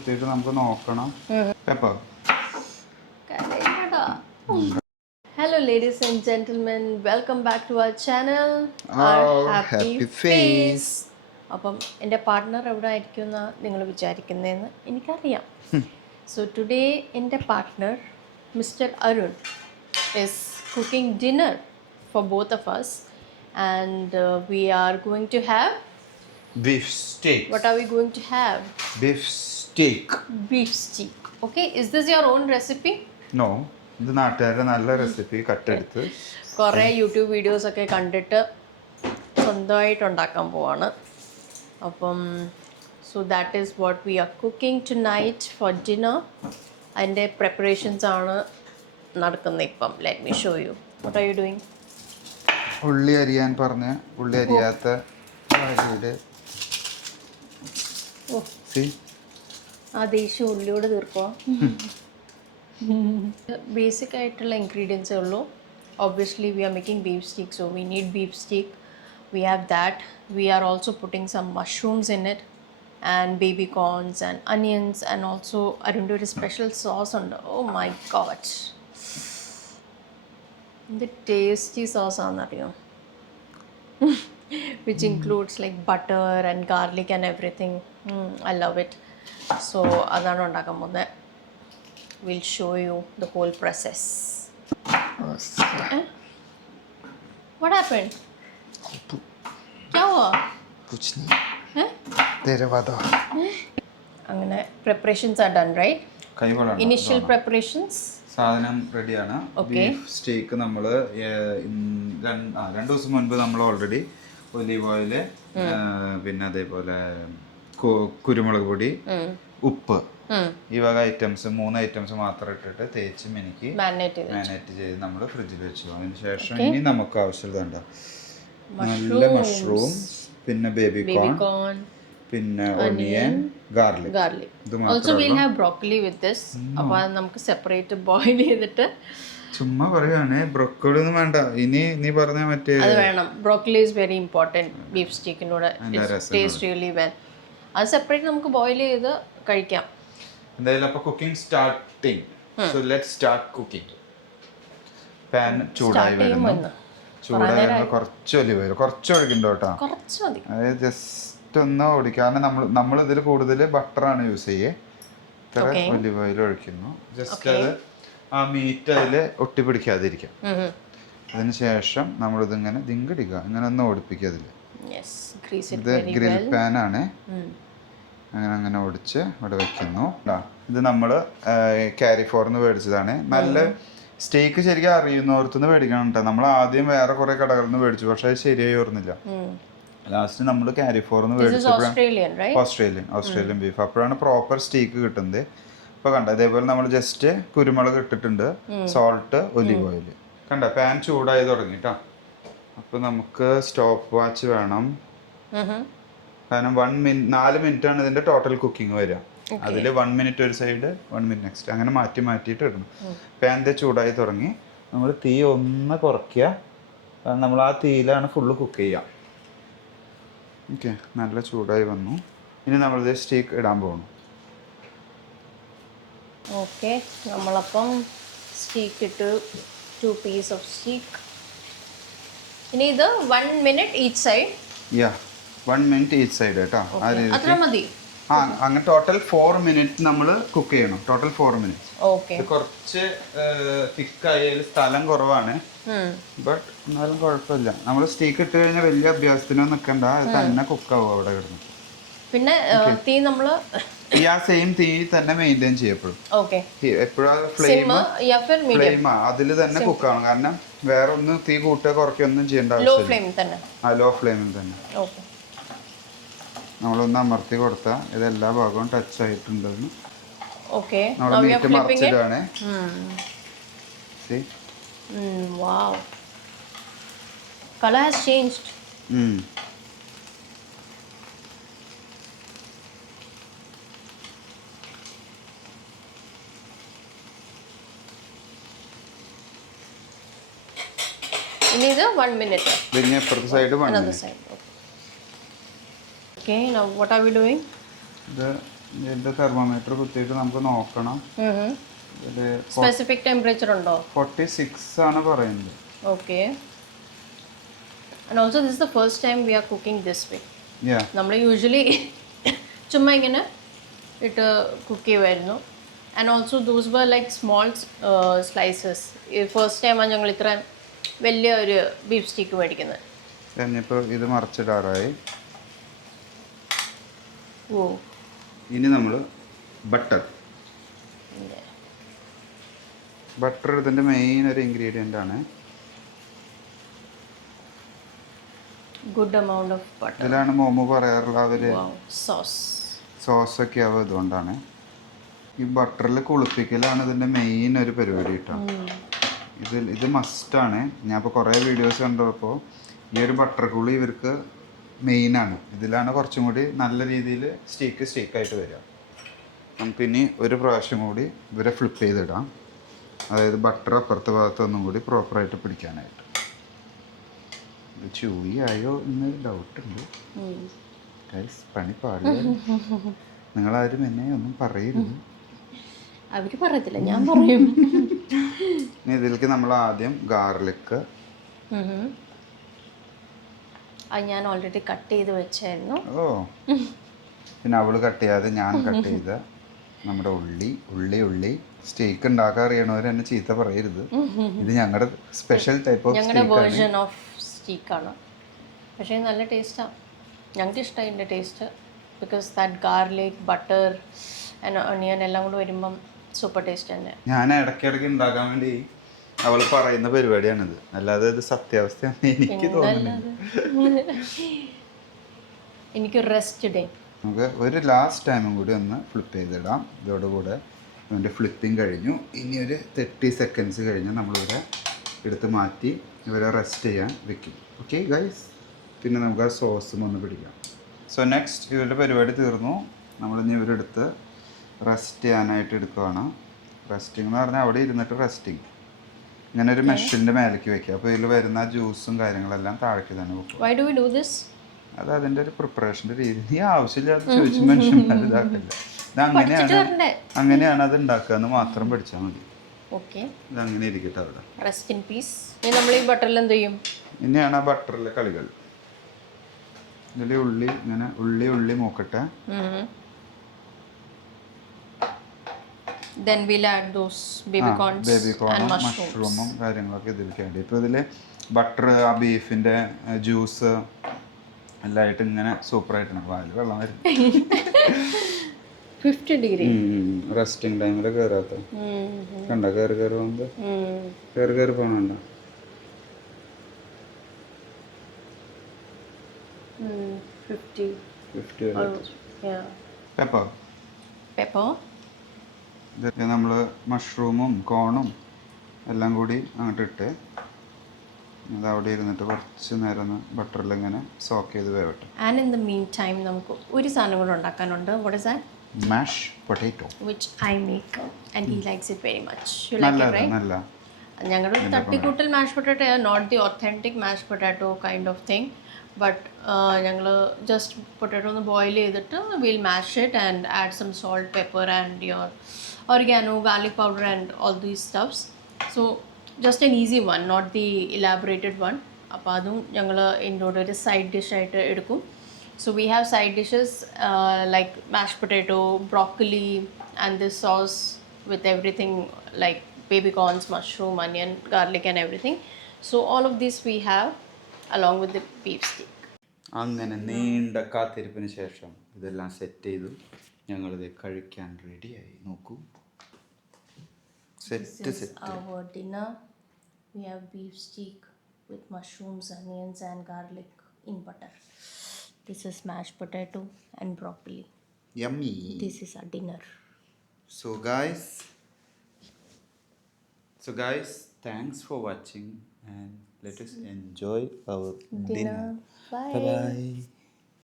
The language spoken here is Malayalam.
നമുക്ക് നോക്കണം. Pepper. Hello ladies and gentlemen, welcome back to our channel. Our happy face. അപ്പം എൻ്റെ പാർട്ട്ണർ എവിടെ ആയിരിക്കും എന്ന് നിങ്ങൾ വിചാരിക്കുന്നതെന്ന് എനിക്കറിയാം. സോ ടുഡേ എൻ്റെ partner mister Arun is cooking dinner for both of us and we are going to have Beef steak. what are we going to have? Beef steak. Beef steak. Okay, is this your own recipe? No. ഇത് നാട്ടുകാരുടെ നല്ല റെസിപ്പി കട്ടെടുത്ത് കുറേ യൂട്യൂബ് വീഡിയോസൊക്കെ കണ്ടിട്ട് സ്വന്തമായിട്ട് ഉണ്ടാക്കാൻ പോവാണ്. അപ്പം so that is what we are cooking tonight for dinner. അതിൻ്റെ പ്രിപ്പറേഷൻസ് ആണ് നടക്കുന്നത് ഇപ്പം. Let me show you what are you doing. ഉള്ളി അരിയാൻ പറഞ്ഞ് ഉള്ളി അരിയാത്ത ആ ദേഷ്യം ഉള്ളിയോട് തീർക്കുക. ബേസിക് ആയിട്ടുള്ള ഇൻഗ്രീഡിയൻസേ ഉള്ളൂ. Obviously we are making beef steak, so we need beef steak. We have that. We are also putting some mushrooms in it and baby corns and onions and also അതിൻ്റെ ഒരു സ്പെഷ്യൽ സോസ് ഉണ്ട്. ഓ മൈ ഗോഡ്, എന്ത് ടേസ്റ്റി സോസ് ആണെന്നറിയോ. which includes like butter and garlic and everything. I love it. So adana undakkan pone. We'll show you the whole process. What happened? Kya hua? Kuch nahi. Tere wada. Angane preparations are done, right? കൈവളാണ്. Initial preparations. സാധനം റെഡിയാണ്. ബീഫ് സ്റ്റേക്ക് നമ്മൾ 2 ദിവസം മുൻപ് നമ്മൾ ഓൾറെഡി ഒലീവ് ഓയില്, പിന്നെ അതേപോലെ കുരുമുളക് പൊടി, ഉപ്പ്, ഈ വക ഐറ്റംസ് 3 ഐറ്റംസ് മാത്രം ഇട്ടിട്ട് തേച്ച് മിനുക്കി മാരിനേറ്റ് ചെയ്ത് നമ്മൾ ഫ്രിഡ്ജിൽ വെച്ചു. അതിന് ശേഷം ഇനി നമുക്ക് ആവശ്യമുണ്ട് നല്ല മഷ്റൂം, പിന്നെ ബേബി കോൺ, പിന്നെ onion, garlic. Also we'll have broccoli with this. അപ്പോൾ നമുക്ക് സെപ്പറേറ്റ് ബോയിൽ ചെയ്തിട്ട്. ചുമ്മാ പറയാണ് ബ്രോക്കോളി ഒന്നും വേണ്ട. ഇനി നീ പറഞ്ഞ മറ്റേ അത് വേണം. Broccoli is very important beef സ്റ്റീക്കിനോട്. Taste really well. അത് സെപ്പറേറ്റ് നമുക്ക് ബോയിൽ ചെയ്ത് കഴിക്കാം. എന്തായാലും അപ്പോൾ cooking starting. So let's start cooking. Pan ചൂടായി വരുന്നു. കുറച്ച് ഒലിവ് ഓയിൽ കുറച്ച് ഒഴിക്കണ്ട കേട്ടോ. കുറച്ച് മതി. അതായത് ജസ്റ്റ് ഒന്ന് ഒഴിക്കുക. കാരണം നമ്മൾ ഇതിൽ കൂടുതൽ ബട്ടറാണ് യൂസ് ചെയ്യുക. ഇത്ര ഒലിവ് ഓയിൽ ഒഴിക്കുന്നു. ജസ്റ്റ് അത് ആ മീറ്റ് അതിൽ ഒട്ടിപ്പിടിക്കാതിരിക്കാം. അതിന് ശേഷം നമ്മളിതിങ്ങനെ ദിങ്കടിക്കുക, ഇങ്ങനെ ഒന്ന് ഓടിപ്പിക്കുക. അതിൽ ഇത് ഗ്രിൽ പാനാണ്. അങ്ങനെ ഓടിച്ച് ഇവിടെ വെക്കുന്നു. ഇത് നമ്മൾ കാരിഫോർന്ന് മേടിച്ചതാണ്. നല്ല സ്റ്റേക്ക് ശരിക്കും അറിയുന്നോർത്തുനിന്ന് മേടിക്കണം കേട്ടോ. നമ്മൾ ആദ്യം വേറെ കുറെ കടകളിൽ നിന്ന് മേടിച്ചു, പക്ഷെ അത് ശരിയായി ഓർന്നില്ല. ലാസ്റ്റ് നമ്മൾ കാരിഫോർന്ന് മേടിച്ചപ്പോഴാണ് ഓസ്ട്രേലിയൻ ബീഫ്. അപ്പോഴാണ് പ്രോപ്പർ സ്റ്റേക്ക് കിട്ടുന്നത്. ഇപ്പോൾ കണ്ട ഇതേപോലെ നമ്മൾ ജസ്റ്റ് കുരുമുളക് ഇട്ടിട്ടുണ്ട്, സോൾട്ട്, ഒലിവ് ഓയിൽ. കണ്ട പാൻ ചൂടായി തുടങ്ങി കേട്ടോ. അപ്പോൾ നമുക്ക് സ്റ്റോപ്പ് വാച്ച് വേണം. കാരണം 4 മിനിറ്റാണ് ഇതിൻ്റെ ടോട്ടൽ കുക്കിംഗ് വരിക. അതിൽ 1 മിനിറ്റ് ഒരു സൈഡ്, 1 മിനിറ്റ് നെക്സ്റ്റ്, അങ്ങനെ മാറ്റിയിട്ട് ഇടണം. പാൻ ചൂടായി തുടങ്ങി. നമ്മൾ തീ ഒന്ന് കുറയ്ക്കുക. കാരണം നമ്മൾ ആ തീയിലാണ് ഫുള്ള് കുക്ക് ചെയ്യുക. ഓക്കെ, നല്ല ചൂടായി വന്നു. ഇനി നമ്മളിത് സ്റ്റീക്ക് ഇടാൻ പോകണം. ഓക്കെ, നമ്മളപ്പം സ്റ്റീക്ക് ഇട്ട് 2 പീസ് ഓഫ് സ്റ്റീക്ക്. ഇനി ഇത് 1 minute each side. 1 minute each side കേട്ടോ. അത്ര മതി. അങ്ങനെ ടോട്ടൽ 4 മിനിറ്റ് നമ്മൾ കുക്ക് ചെയ്യണം. Total 4 minute. ഓക്കെ, കുറച്ച് തിക്കായാലും സ്ഥലം കുറവാണ്, ബട്ട് എന്നാലും കുഴപ്പമില്ല. നമ്മൾ സ്റ്റീക്ക് ഇട്ട് കഴിഞ്ഞാൽ വലിയ അഭ്യാസത്തിനൊന്നും നിൽക്കണ്ട. അത് തന്നെ കുക്കാവും അവിടെ കിടന്ന്. പിന്നെ തീ നമ്മൾ ഈ ആ സെയിം തീ തന്നെ മെയിൻറ്റെയിൻ ചെയ്യപ്പെടും. എപ്പോഴും ഫ്ലെയിം അതിൽ തന്നെ കുക്കാവണം. കാരണം വേറെ ഒന്നും തീ കൂട്ടുക കുറയ്ക്കൊന്നും ചെയ്യേണ്ട ആവശ്യമില്ല. ലോ ഫ്ലെയിമിൽ തന്നെ നമ്മളൊന്ന് അമർത്തി കൊടുത്താൽ ഇതെല്ലാ ഭാഗവും ടച്ച് ആയിട്ടുണ്ടെന്ന് നമ്മൾ meet മറിച്ചിടുകയാണ്. Wow, color has changed. ഇനി ഇത് 1 മിനിറ്റ്. പിന്നെ അപ്പുറത്തെ side 1 minute. Okay, now what are we doing? ഇതിൻ്റെ തെർമോമീറ്റർ കുത്തിയിട്ട് നമുക്ക് നോക്കണം. ഇതിൽ സ്പെസിഫിക് ടെമ്പറേച്ചർ ഉണ്ടോ? 46 ആണ് പറയുന്നത്. Okay. And also this is the first time we are cooking this way. നമ്മൾ യൂഷ്വലി ചുമ്മാ ഇങ്ങനെ ഇട്ട് കുക്ക് ചെയ്യുമായിരുന്നു. And also those were like small slices. First ടൈമാണ് ഞങ്ങൾ ഇത്ര വലിയ ഒരു ബീഫ് സ്റ്റീക്ക് മേടിക്കുന്നത്. ഇനിയിപ്പോൾ ഇത് മറിച്ചിടാറായി. ഓ, ഇനി നമ്മൾ ബട്ടർ ഇതിൻ്റെ മെയിൻ ഒരു ഇൻഗ്രീഡിയൻ്റ് ആണ്. Good amount of butter. ഇതിലാണ് മോമോ പറയാറുള്ള അവർ സോസൊക്കെ ആവുക. ഇതുകൊണ്ടാണ് ഈ ബട്ടറിൽ കുളിപ്പിക്കലാണ് ഇതിൻ്റെ മെയിൻ ഒരു പരിപാടി കേട്ടോ. ഇത് മസ്റ്റാണ്. ഞാൻ ഇപ്പോൾ കുറേ വീഡിയോസ് കണ്ടപ്പോൾ ഈ ഒരു ബട്ടർ കുളി ഇവർക്ക് മെയിനാണ്. ഇതിലാണ് കുറച്ചും കൂടി നല്ല രീതിയിൽ സ്റ്റീക്കായിട്ട് വരിക. നമുക്കിനി ഒരു പ്രാവശ്യം കൂടി ഇവരെ ഫ്ലിപ്പ് ചെയ്തിടാം. അതായത് ബട്ടർ അപ്പുറത്തെ ഭാഗത്തൊന്നും കൂടി പ്രോപ്പറായിട്ട് പിടിക്കാനായിട്ട്. ഇത് ചൂയി ആയോ എന്ന് ഡൗട്ടുണ്ട്. പണി പാടില്ല. നിങ്ങളാരും എന്നെ ഒന്നും പറയരുത്. അവർ പറയത്തില്ല, ഞാൻ പറയും. ഇനി ഇതിലേക്ക് നമ്മൾ ആദ്യം ഗാർലിക്. അത് ഞാൻ ഓൾറെഡി കട്ട് ചെയ്ത് വെച്ചായിരുന്നു. ഓ, പിന്നെ അവള് കട്ട് ചെയ്യാതെ ഞാൻ കട്ട് ചെയ്ത നമ്മുടെ ഉള്ളി സ്റ്റേക്ക് ഉണ്ടാക്കാൻ അറിയണവർ എന്നെ ചീത്ത പറയരുത്. ഇത് ഞങ്ങളുടെ സ്പെഷ്യൽ ടൈപ്പ് ഓഫ് ഞങ്ങളുടെ വേർഷൻ ഓഫ് സ്റ്റീക്കാണ്. പക്ഷേ നല്ല ടേസ്റ്റാണ്. ഞങ്ങൾക്ക് ഇഷ്ടമായി ഇതിൻ്റെ taste. Because that garlic butter and onion എല്ലാം കൂടെ വരുമ്പം സൂപ്പർ ടേസ്റ്റ് തന്നെ. ഞാൻ ഇടയ്ക്കിടയ്ക്ക് ഉണ്ടാക്കാൻ വേണ്ടി അവൾ പറയുന്ന പരിപാടിയാണിത്. അല്ലാതെ ഇത് സത്യാവസ്ഥയാണെന്ന് എനിക്ക് തോന്നുന്നു. എനിക്ക് റെസ്റ്റ് ഡേ. നമുക്ക് ഒരു ലാസ്റ്റ് ടൈമും കൂടി ഒന്ന് ഫ്ലിപ്പ് ചെയ്തിടാം. ഇതോടുകൂടെ ഇതിൻ്റെ ഫ്ലിപ്പിംഗ് കഴിഞ്ഞു. ഇനി ഒരു 30 സെക്കൻഡ്സ് കഴിഞ്ഞ് നമ്മളിവിടെ എടുത്ത് മാറ്റി ഇവരെ റെസ്റ്റ് ചെയ്യാൻ വെക്കും. ഓക്കെ ഗൈസ്, പിന്നെ നമുക്ക് ആ സോസും ഒന്ന് പിടിക്കാം. സോ നെക്സ്റ്റ് ഇവരുടെ പരിപാടി തീർന്നു. നമ്മളിനി ഇവരെടുത്ത് റെസ്റ്റ് ചെയ്യാനായിട്ട് എടുക്കുകയാണ്. റെസ്റ്റിംഗ് എന്ന് പറഞ്ഞാൽ അവിടെ ഇരുന്നിട്ട് റെസ്റ്റിംഗ്. ഇങ്ങനെ ഒരു മെഷീൻ്റെ മേലേക്ക് വെക്കുക. അപ്പോൾ ഇതിൽ വരുന്ന ജ്യൂസും കാര്യങ്ങളെല്ലാം താഴേക്ക് തന്നെ വെക്കും. Why do we do this? അത് അതിൻ്റെ ഒരു പ്രിപ്പറേഷൻ്റെ രീതി. ഈ ആവശ്യമില്ലാതെ ചോദിച്ച് മനുഷ്യന്മാർ ഇതാക്കില്ല. ഇത് അങ്ങനെയാണ് അത് ഉണ്ടാക്കുക എന്ന് മാത്രം പഠിച്ചാൽ മതി. ഓക്കെ, ഇതങ്ങനെ ഇരിക്കട്ടെ അവിടെ. Rest in peace. ഇനി നമ്മൾ ഈ ബട്ടറിൽ എന്ത് ചെയ്യും? ഇനിയാണ് ആ ബട്ടറിലെ കളികൾ. ഇതിൽ ഇങ്ങനെ ഉള്ളി മൂക്കട്ടെ. Then we'll add those baby corns and മഷ്റൂമും കാര്യങ്ങളൊക്കെ ഇതിലേക്ക് ആഡ്. ഇപ്പോൾ ഇതിൽ ബട്ടർ, ആ ബീഫിൻ്റെ ജ്യൂസ് എല്ലാം ആയിട്ട് ഇങ്ങനെ സൂപ്പറായിട്ടാണ്. വാല് വെള്ളം വരും. 50 ഡിഗ്രി റെസ്റ്റിംഗ് ടൈമിൽ കയറാത്ത കണ്ട കയറി പോകുന്നത് കയറി പോകണണ്ട. 50 പെപ്പർ. ഇതൊക്കെ നമ്മൾ മഷ്റൂമും കോണും എല്ലാം കൂടി അങ്ങോട്ട് ഇട്ട് അത് അവിടെ ഇരുന്നിട്ട് കുറച്ച് നേരം ഒന്ന് ബട്ടറിൽ ഇങ്ങനെ സോക്ക് ചെയ്ത് വേവട്ടെ. And in the mean time നമുക്ക് ഒരു സാധനം കൂടെ ഉണ്ടാക്കാനുണ്ട്. What is that? Mash potato, which I make and he likes it very much. You like it, right? നല്ല ഞങ്ങളുടെ ഒരു തട്ടിക്കൂട്ടൽ mash potato, not the authentic mash potato kind of thing. But ഞങ്ങൾ ജസ്റ്റ് പൊട്ടാറ്റോ ഒന്ന് ബോയിൽ ചെയ്തിട്ട് will mash it and add some salt, pepper and your oregano, garlic powder and all these stuffs. So just an easy one, not the elaborated one. അപ്പോൾ അതും ഞങ്ങൾ ഇതിൻ്റെ കൂടെ ഒരു സൈഡ് ഡിഷായിട്ട് എടുക്കും. So we have side dishes like mashed potato, broccoli and this sauce with everything like baby corns, mushroom, onion, garlic and everything. So all of this we have along with the beef steak. അങ്ങനെ നീണ്ട കാത്തിരിപ്പിന് ശേഷം ഇതെല്ലാം സെറ്റ് ചെയ്തു. ഞങ്ങളിത് കഴിക്കാൻ റെഡിയായി. നോക്കൂ, set. Our dinner, we have beef steak with mushrooms, onions and garlic in butter. This is mashed potato and broccoli. Yummy. This is our dinner. So guys, thanks for watching and let us enjoy our dinner. Bye. Bye bye.